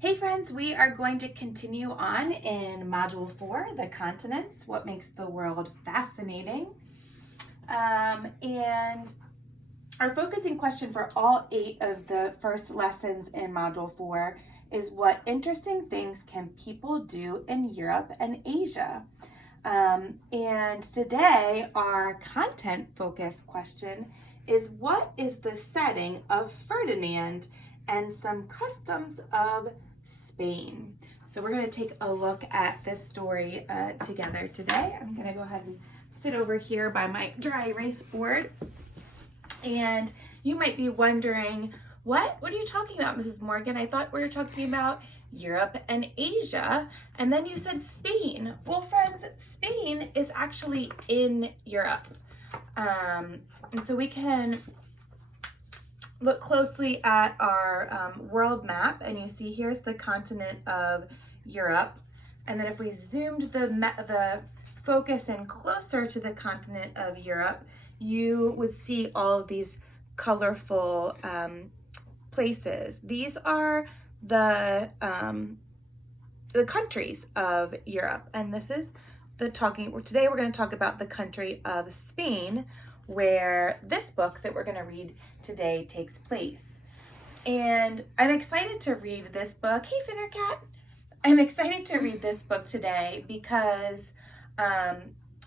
Hey friends, we are going to continue on in Module 4, the continents, what makes the world fascinating. And our focusing question for all 8 of the first lessons in Module 4 is what interesting things can people do in Europe and Asia? And today our content focus question is what is the setting of Ferdinand and some customs of Spain. So we're going to take a look at this story together today. I'm going to go ahead and sit over here by my dry erase board. And you might be wondering, what are you talking about, Mrs. Morgan? I thought we were talking about Europe and Asia, and then you said Spain. Well, friends, Spain is actually in Europe. And so we can look closely at our world map, and you see here's the continent of Europe. And then if we zoomed the focus in closer to the continent of Europe, you would see all of these colorful places. These are the countries of Europe, and this is today we're going to talk about the country of Spain, where this book that we're going to read today takes place. And I'm excited to read this book. Hey, Finnercat! I'm excited to read this book today because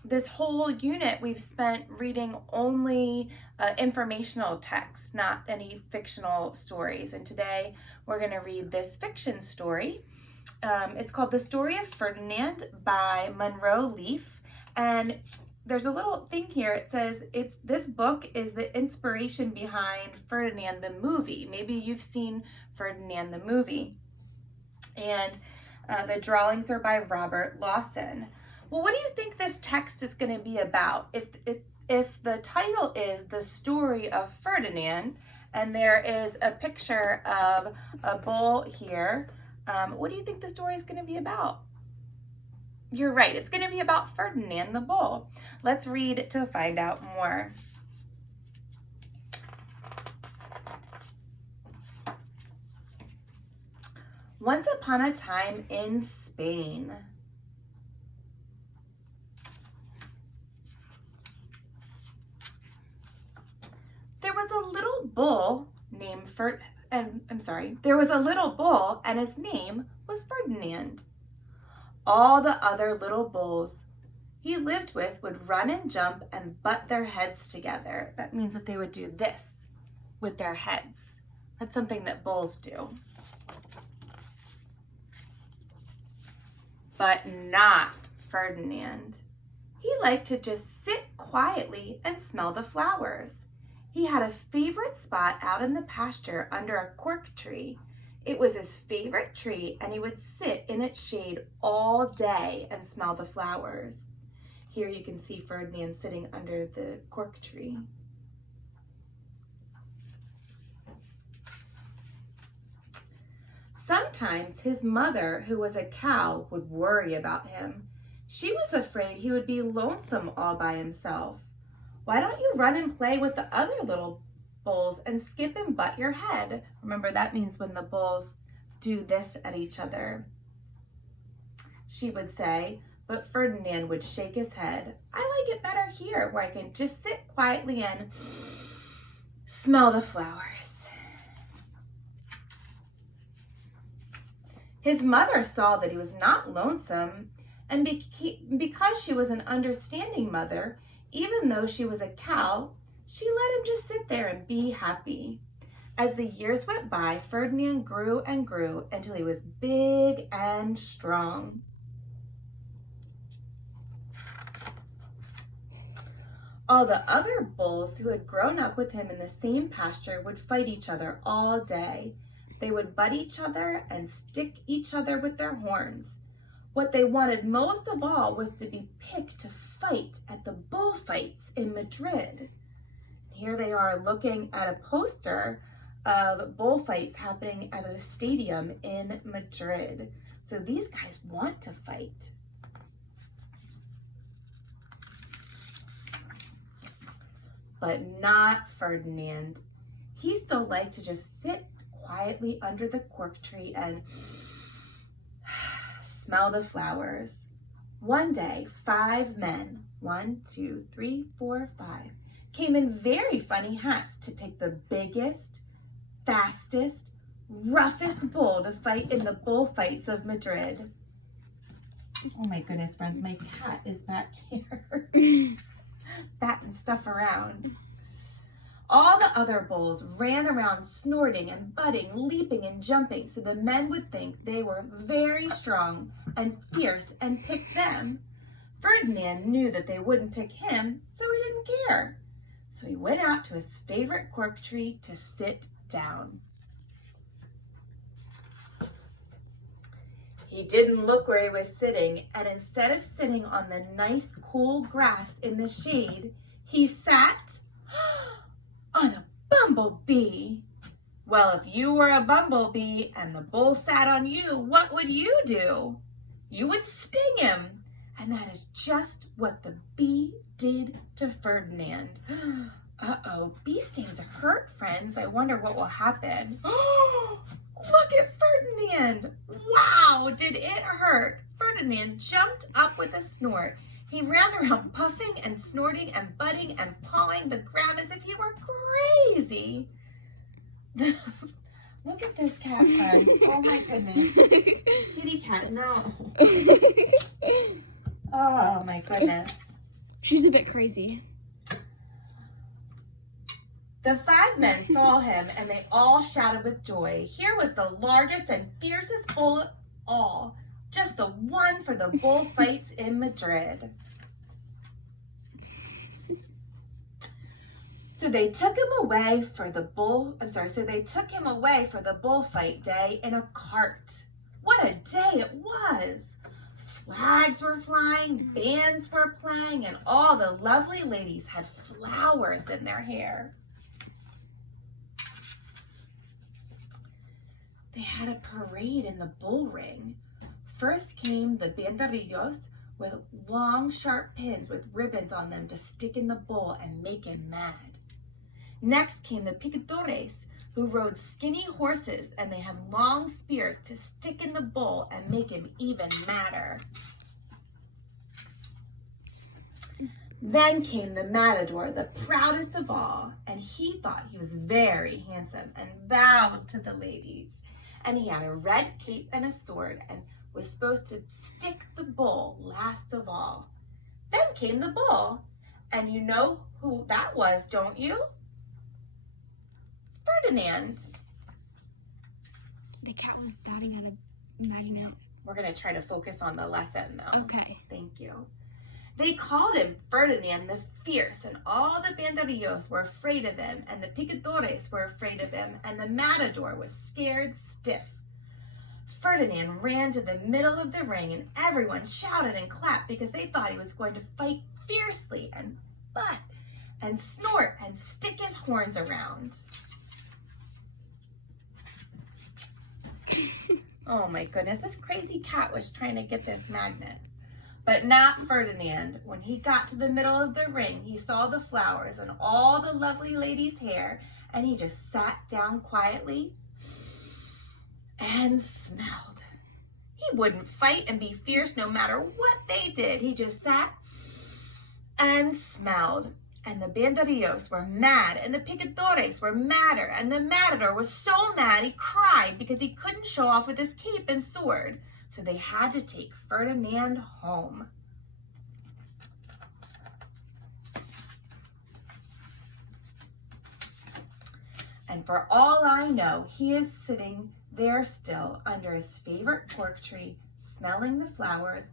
this whole unit we've spent reading only informational text, not any fictional stories. And today we're going to read this fiction story. It's called The Story of Ferdinand by Munro Leaf. And there's a little thing here. It says this book is the inspiration behind Ferdinand the movie. Maybe you've seen Ferdinand the movie. And the drawings are by Robert Lawson. Well, what do you think this text is going to be about? If the title is The Story of Ferdinand, and there is a picture of a bull here, what do you think the story is going to be about? You're right, it's going to be about Ferdinand the bull. Let's read to find out more. Once upon a time in Spain. There was a little bull named there was a little bull and his name was Ferdinand. All the other little bulls he lived with would run and jump and butt their heads together. That means that they would do this with their heads. That's something that bulls do. But not Ferdinand. He liked to just sit quietly and smell the flowers. He had a favorite spot out in the pasture under a cork tree. It was his favorite tree, and he would sit in its shade all day and smell the flowers. Here you can see Ferdinand sitting under the cork tree. Sometimes his mother, who was a cow, would worry about him. She was afraid he would be lonesome all by himself. Why don't you run and play with the other little bulls and skip and butt your head? Remember, that means when the bulls do this at each other. She would say, but Ferdinand would shake his head. I like it better here, where I can just sit quietly and smell the flowers. His mother saw that he was not lonesome, and because she was an understanding mother, even though she was a cow, she let him just sit there and be happy. As the years went by, Ferdinand grew and grew until he was big and strong. All the other bulls who had grown up with him in the same pasture would fight each other all day. They would butt each other and stick each other with their horns. What they wanted most of all was to be picked to fight at the bullfights in Madrid. Here they are looking at a poster of bullfights happening at a stadium in Madrid. So these guys want to fight. But not Ferdinand. He still liked to just sit quietly under the cork tree and smell the flowers. One day, 5 men, 1, 2, 3, 4, 5, came in very funny hats to pick the biggest, fastest, roughest bull to fight in the bullfights of Madrid. Oh my goodness, friends, my cat is back here batting stuff around. All the other bulls ran around snorting and butting, leaping and jumping, so the men would think they were very strong and fierce and pick them. Ferdinand knew that they wouldn't pick him, so he didn't care. So he went out to his favorite cork tree to sit down. He didn't look where he was sitting, and instead of sitting on the nice cool grass in the shade, he sat on a bumblebee. Well, if you were a bumblebee and the bull sat on you, what would you do? You would sting him. And that is just what the bee did to Ferdinand. Uh-oh, bee stings hurt, friends. I wonder what will happen. Look at Ferdinand. Wow, did it hurt? Ferdinand jumped up with a snort. He ran around puffing and snorting and butting and pawing the ground as if he were crazy. Look at this cat, friends. Oh my goodness. Kitty cat, no. Oh my goodness. She's a bit crazy. The 5 men saw him and they all shouted with joy. Here was the largest and fiercest bull of all. Just the one for the bullfights in Madrid. So they took him away for the bullfight day in a cart. What a day it was! Flags were flying, bands were playing, and all the lovely ladies had flowers in their hair. They had a parade in the bull ring. First came the banderillos with long, sharp pins with ribbons on them to stick in the bull and make him mad. Next came the picadores, who rode skinny horses, and they had long spears to stick in the bull and make him even madder. Then came the matador, the proudest of all, and he thought he was very handsome and bowed to the ladies. And he had a red cape and a sword and was supposed to stick the bull last of all. Then came the bull, and you know who that was, don't you? Ferdinand. The cat was batting at a magnet. We're going to try to focus on the lesson, though. Okay. Thank you. They called him Ferdinand the Fierce, and all the banderillos were afraid of him, and the picadores were afraid of him, and the matador was scared stiff. Ferdinand ran to the middle of the ring, and everyone shouted and clapped because they thought he was going to fight fiercely and butt and snort and stick his horns around. Oh my goodness, this crazy cat was trying to get this magnet. But not Ferdinand. When he got to the middle of the ring, he saw the flowers and all the lovely ladies' hair, and he just sat down quietly and smelled. He wouldn't fight and be fierce no matter what they did. He just sat and smelled. And the banderillos were mad, and the picadores were madder, and the matador was so mad he cried because he couldn't show off with his cape and sword. So they had to take Ferdinand home. And for all I know, he is sitting there still under his favorite cork tree, smelling the flowers,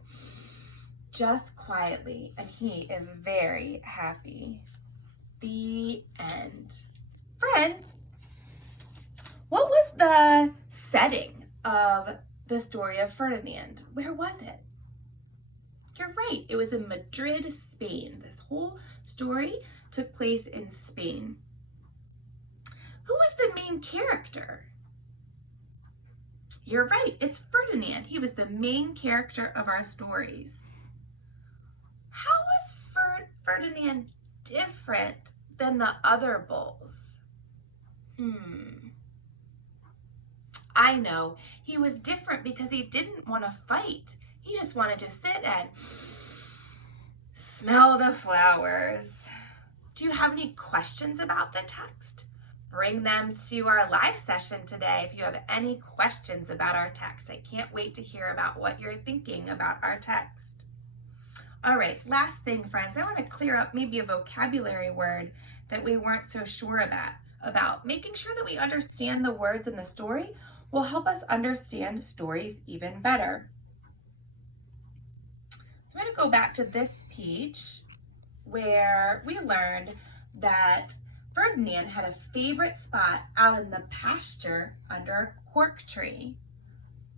just quietly, and he is very happy. The end. Friends, what was the setting of the story of Ferdinand? Where was it? You're right, it was in Madrid, Spain. This whole story took place in Spain. Who was the main character? You're right, it's Ferdinand. He was the main character of our stories. How was Ferdinand different than the other bulls? I know. He was different because he didn't want to fight. He just wanted to sit and smell the flowers. Do you have any questions about the text? Bring them to our live session today if you have any questions about our text. I can't wait to hear about what you're thinking about our text. All right, last thing, friends, I want to clear up maybe a vocabulary word that we weren't so sure about. Making sure that we understand the words in the story will help us understand stories even better. So I'm going to go back to this page where we learned that Ferdinand had a favorite spot out in the pasture under a cork tree.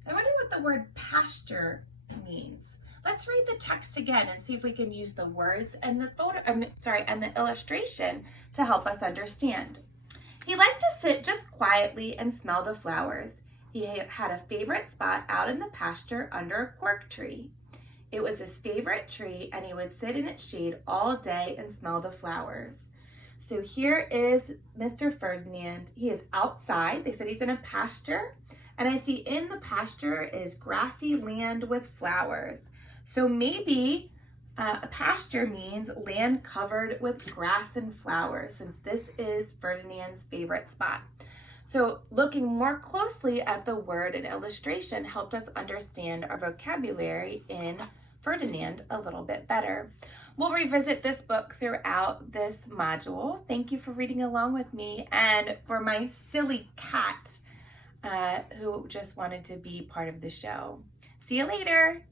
I wonder what the word pasture means. Let's read the text again and see if we can use the words and the illustration to help us understand. He liked to sit just quietly and smell the flowers. He had a favorite spot out in the pasture under a cork tree. It was his favorite tree, and he would sit in its shade all day and smell the flowers. So here is Mr. Ferdinand. He is outside. They said he's in a pasture, and I see in the pasture is grassy land with flowers. So maybe a pasture means land covered with grass and flowers, since this is Ferdinand's favorite spot. So looking more closely at the word and illustration helped us understand our vocabulary in Ferdinand a little bit better. We'll revisit this book throughout this module. Thank you for reading along with me, and for my silly cat who just wanted to be part of the show. See you later.